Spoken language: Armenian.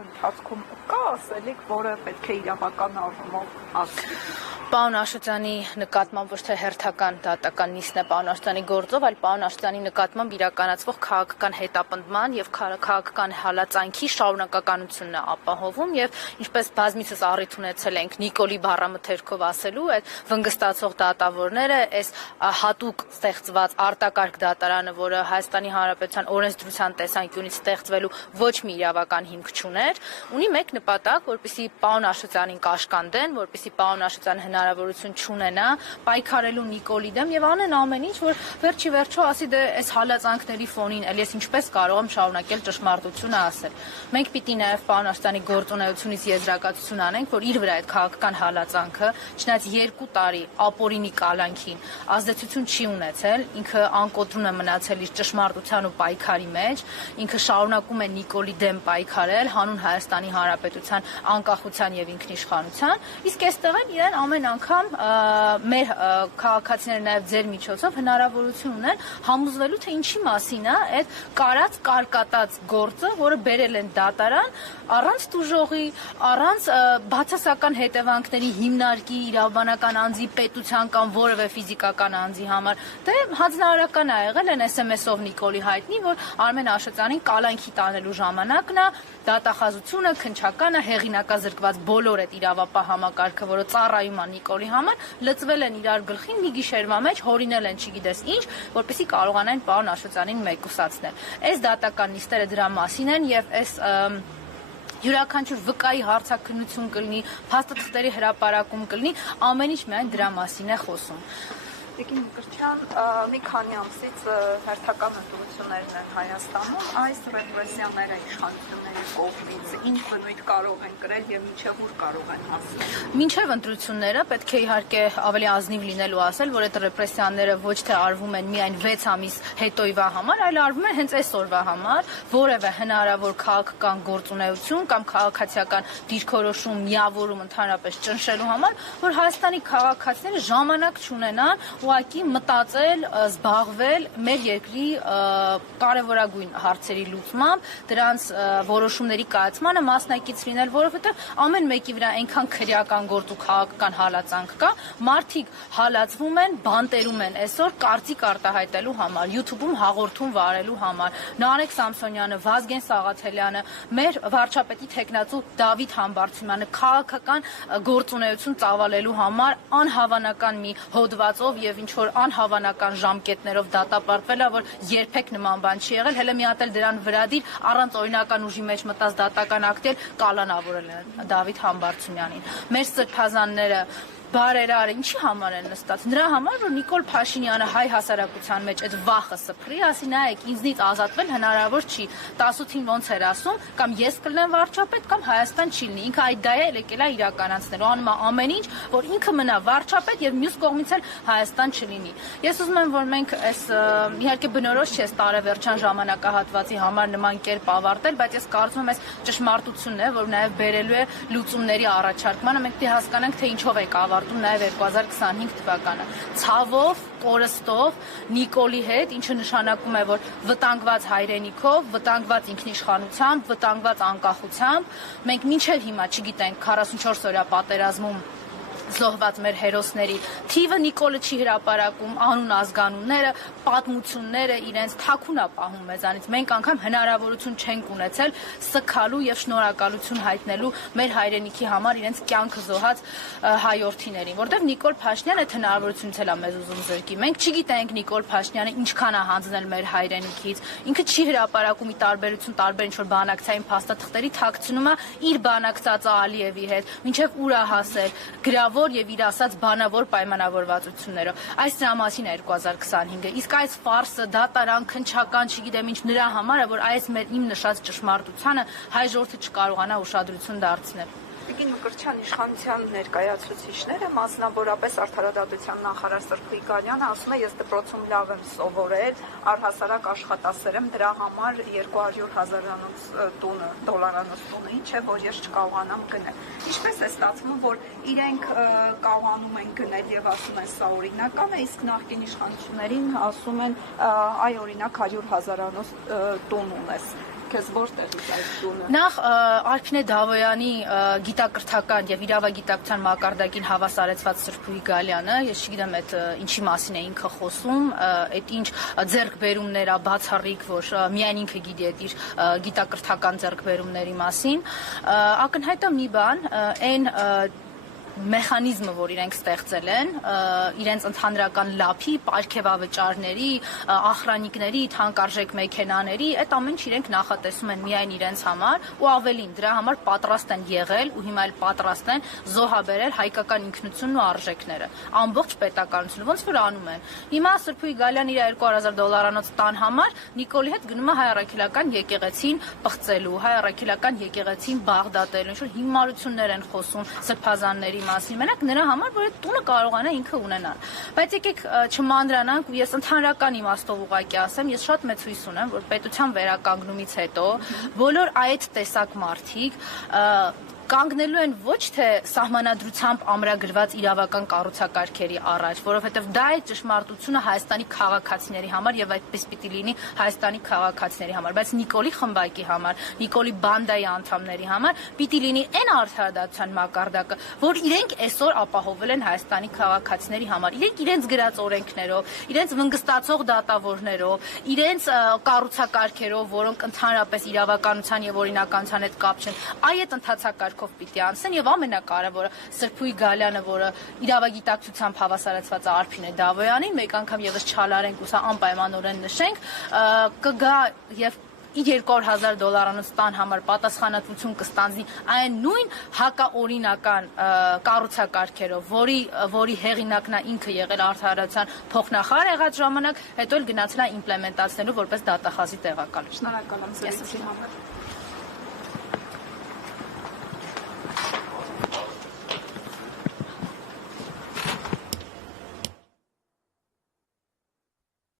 ընթացքում կա ասելիք, որը պետք է իրավական առումով ասվի։ Պարոն Աշոտյանի նկատմամբ ոչ թե հերթական դատական նիստն է պարոն Աշոտյանի գործով, այլ պարոն Աշոտյանի նկատմամբ իրականացվող քաղաքական հետապնդման եւ քաղաքական հալածանքի շարունակականությունն է ապահովում եւ ինչպես բազմիցս առիթ ունեցել ենք Նիկոլի բառամթերքով ասելու, այդ վնգստացող դատավորները այս հատուկ ստեղծված արտակարգ դատարանը, որը Հայաստանի Հանրապետության օրենսդրության տեսանկյունից ստեղծվելու ոչ մի իրավական հիմք չուներ, ունի մեկ նպատակ, որպեսզի պարոն Աշոտյանին կաշկանդեն, որպեսզի պարոն Աշոտյանը հնարավորություն չունենա պայքարելու Նիկոլի դեմ եւ անեն ամեն ինչ, որ վերջի վերջո ասի դե այս հալածանքների ֆոնին էլ ես ինչպես կարող եմ շարունակել ճշմարտությունը ասել։ Մենք պիտի նաեւ պարոն Աշոտյանի գործունեությունից եզրակացություն անենք, որ իր վրա այդ քաղաքական հալածանքը, չնայած 2 տարի ապօրինի կալանքին ազդեցություն չի ունեցել, ինքը անկոտրում է մնացել իր ճշմարտության ու պայքարի մեջ, ինքը շարունակում է Նիկոլի դեմ պայքարել հանուն Հայաստանի Հանրապետության անկախության եւ ինքնիշխանության, իսկ այստեղ են իրեն ամեն անգամ մեր քաղաքացիները նաեւ ձեր միջոցով հնարավորություն ունեն համոզվելու, թե ինչի մասին է այդ կարած կարկատած գործը, որը բերել են դատարան առանց տուժողի, առանց բացասական հետևանքների հիմնարկի իրավաբանական անձի, պետության կամ որևէ ֆիզիկական անձի համար, դե հանձնարարական է եղել են SMS-ով Նիկոլի հայտնի, որ Արմեն Աշոտյանին կալանքի տանելու ժամանակն է, դատախազությունը, քննչականը, հեղինակազրկված բոլոր այդ իրավապահ համակարգը, որը ծառայում է Նիկոլի համար, լծվել են իրար գլխին մի գիշերվա մեջ, հորինել են չգիտես ինչ, որպեսզի կարողանային պարոն Աշոտյանին մեկուսացնել։ Այս դատական նիստերը դրա մասին են եւ այս յուրաքանչյուր վկայի հարցաքննություն կլինի, փաստաթղթերի հրապարակում կլինի, ամեն ինչ միայն դրա մասին է խոսում։ Տիկին Մկրտչյան, մի քանի ամսից հերթական ընտրություններն են Հայաստանում, այս ռեպրեսիաները իշխանությունների կողմից ինչ բնույթ կարող են կրել եւ մինչեւ ուր կարող են հասնել։ Մինչև ընտրությունները պետք է իհարկե ավելի ազնիվ լինելու ասել, որ այդ ռեպրեսիաները ոչ թե արվում են միայն 6 ամիս հետոյվա համար, այլ արվում են հենց այսօրվա համար, որևէ հնարավոր քաղաքական գործունեություն կամ քաղաքացիական դիրքորոշում, միավորում ընդհանրապես ճնշելու համար, որ Հայաստանի քաղաքացիները ժամանակ չունենան ուղղակի մտածել, զբաղվել մեր երկրի կարևորագույն հարցերի լուծմամբ, դրանց որոշումների կայացմանը մասնակից լինել, որովհետև ամեն մեկի վրա այնքան քրեական գործ ու քաղաքական հալածանք կա, մարդիկ հալածվում են, բանտերում են այսօր կարծիք արտահայտելու համար, YouTube-ում հաղորդում վարելու համար։ Նարեկ Սամսոնյանը, Վազգեն Սաղաթելյանը, մեր վարչապետի թեկնածու Դավիթ Համբարձումյանը քաղաքական գործունեություն ծավալելու համար անհավանական մի հոդվածով եւ ինչ որ անհավանական ժամկետներով դատապարտվել է, որ երբեք նման բան չի եղել, հələ մի հատ էլ դրան վրադիր առանց օրինական ուժի մեջ մտած դատական ակտել կալանավորել են Դավիթ Համբարձումյանին։ Մեր սրբազանները բարերարը ինչի համար են նստած։ Նրա համար, որ Նիկոլ Փաշինյանը հայ հասարակության մեջ այդ վախը սփռի, ասի նայեք, ինձնից ազատվել հնարավոր չի։ 18-ին ոնց էր ասում, կամ ես կլինեմ վարչապետ, կամ Հայաստան չի լինի։ Ինքը այդ դա է եկել է իրականացնել։ Անում է ամեն ինչ, որ ինքը մնա վարչապետ եւ մյուս կողմից էլ Հայաստան չլինի։ Ես ուզում եմ, որ մենք այս իհարկե բնորոշ չէ տարեվերջան ժամանակահատվածի համար նման կերպ ավարտել, բայց ես կարծում եմ այս ճշմարտությունն է, որ նաեւ բերելու է լուծումների առաջարկմանը, մենք պետք է հասկանանք, թե ինչով ենք ավարտում նաև 2025 թվականը։ Ցավով, կորստով, Նիկոլի հետ, ինչը նշանակում է, որ վտանգված հայրենիքով, վտանգված ինքնիշխանությամբ, վտանգված անկախությամբ, մենք մինչև հիմա չգիտենք 44 օրյա պատերազմում զոհված մեր հերոսների թիվը Նիկոլը չի հրապարակում, անուն ազգանունները, պատմությունները իրենց թաքուն է պահում մեզանից։ Մենք անգամ հնարավորություն չենք ունեցել սգալու եւ շնորհակալություն հայտնելու մեր հայրենիքի համար իրենց կյանքը զոհած հայրենիքներին, որտեղ Նիկոլ Փաշինյանը այդ հնարավորությունից էլ է մեզ ուզում զրկի։ Մենք չգիտենք Նիկոլ Փաշինյանը ինչքան է հանձնել մեր հայրենիքից։ Ինքը չի հրապարակում ի տարբերություն տարբեր ինչ-որ բանակցային փաստաթղթերի թաքցնում է իր բանակցածը Ալիևի հետ, մինչև ուր է հասել, գրավոր եւ իր ասած բանավոր պայմանավորվածություններով։ Այս դրա մասին է 2025-ը։ Իսկ այս ֆարսը, դատարան, քննչական, չգիտեմ ինչ նրա համար է, որ այս մեր իմ նշած ճշմարտությանը հայ ժողովուրդը չկարողանա ուշադրություն դարձնել։ Տիկին Մկրտչյան, իշխանության ներկայացուցիչները, մասնավորապես Արդարադատության նախարար Սրբ Գրիգորյանը ասում է, ես դպրոցում լավ եմ սովորել, առհասարակ աշխատասեր եմ, դրա համար 200,000 դոլարանոց տունը ինչ է, որ ես չկարողանամ գնել։ Ինչպես է ստացվում, որ իրենք կարողանում են գնել եւ ասում են սա օրինական է, իսկ նախկին իշխանություններին ասում են այ օրինակ 100,000 տուն ունես։ քեզ որտեղից այդ տունը։ Նախ Արփինե Դավոյանի գիտակրթական եւ իրավագիտակցության մակարդակին հավասարեցված Սրբուհի Գալյանը, ես չգիտեմ այդ ինչի մասին է ինքը խոսում, այդ ինչ ձեռքբերումներ է բացառիկ, որ միայն ինքը գիտի այդ իր գիտակրթական ձեռքբերումների մասին, ակնհայտ է մի բան, այն մեխանիզմը, որ իրենք ստեղծել են, իրենց ընդհանրական լափի, պարգևավճարների, ախրանիկների, թանկարժեք մեքենաների, այդ ամեն ինչ իրենք նախատեսում են միայն իրենց համար ու ավելին, դրա համար պատրաստ են եղել ու հիմա էլ պատրաստ են զոհաբերել հայկական ինքնությունն ու արժեքները, ամբողջ պետականությունը, ոնց որ անում են։ Հիմա Սրբուհի Գալյան իր $200,000 տան համար Նիկոլի հետ գնում է հայ առաքելական եկեղեցին պղծելու, հայ առաքելական եկեղեցին բաղդատելու, ինչ որ հիմարություններ են խոսում սրբազանների մասին, մենակ նրա համար, որ այդ տունը կարողանա ինքը ունենալ։ Բայց եկեք չմանրանանք ու ես ընդհանրական իմաստով ուղղակի ասեմ, ես շատ մեծ հույս ունեմ, որ պետության վերականգնումից հետո բոլոր այդ տեսակ մարդիկ կանգնելու են ոչ թե սահմանադրությամբ ամրագրված իրավական կառուցակարգերի առաջ, որովհետև դա է ճշմարտությունը Հայաստանի քաղաքացիների համար եւ այդպես պիտի լինի Հայաստանի քաղաքացիների համար, բայց Նիկոլի խմբակի համար, Նիկոլի բանդայի անդամների համար պիտի լինի այն արդարադատության մակարդակը, որ իրենք այսօր ապահովել են Հայաստանի քաղաքացիների համար, իրենց գրած օրենքներով, իրենց վնգստացող դատավորներով, իրենց կառուցակարգերով, որոնք ընդհանրապես իրավականության եւ օրինականության հետ կապ չեն, այդ ընթացակարգ պիտի անցնեն եւ ամենակարևորը Սրբուհի Գալյանը, որը իրավագիտակցությամբ հավասարեցված է Արփինե Դավոյանին, մեկ անգամ եւս չալարենք ու սա անպայմանորեն նշենք, կգա եւ $200,000 տան համար պատասխանատվություն կստանձնի այն նույն հակաօրինական կառուցակարգերով, որի հեղինակն է ինքը եղել արդարադատության փոխնախարար եղած ժամանակ, հետո էլ գնացել է իմպլեմենտացնելու որպես դատախազի տեղակալ։ Շնորհակալ եմ զրույցի համար։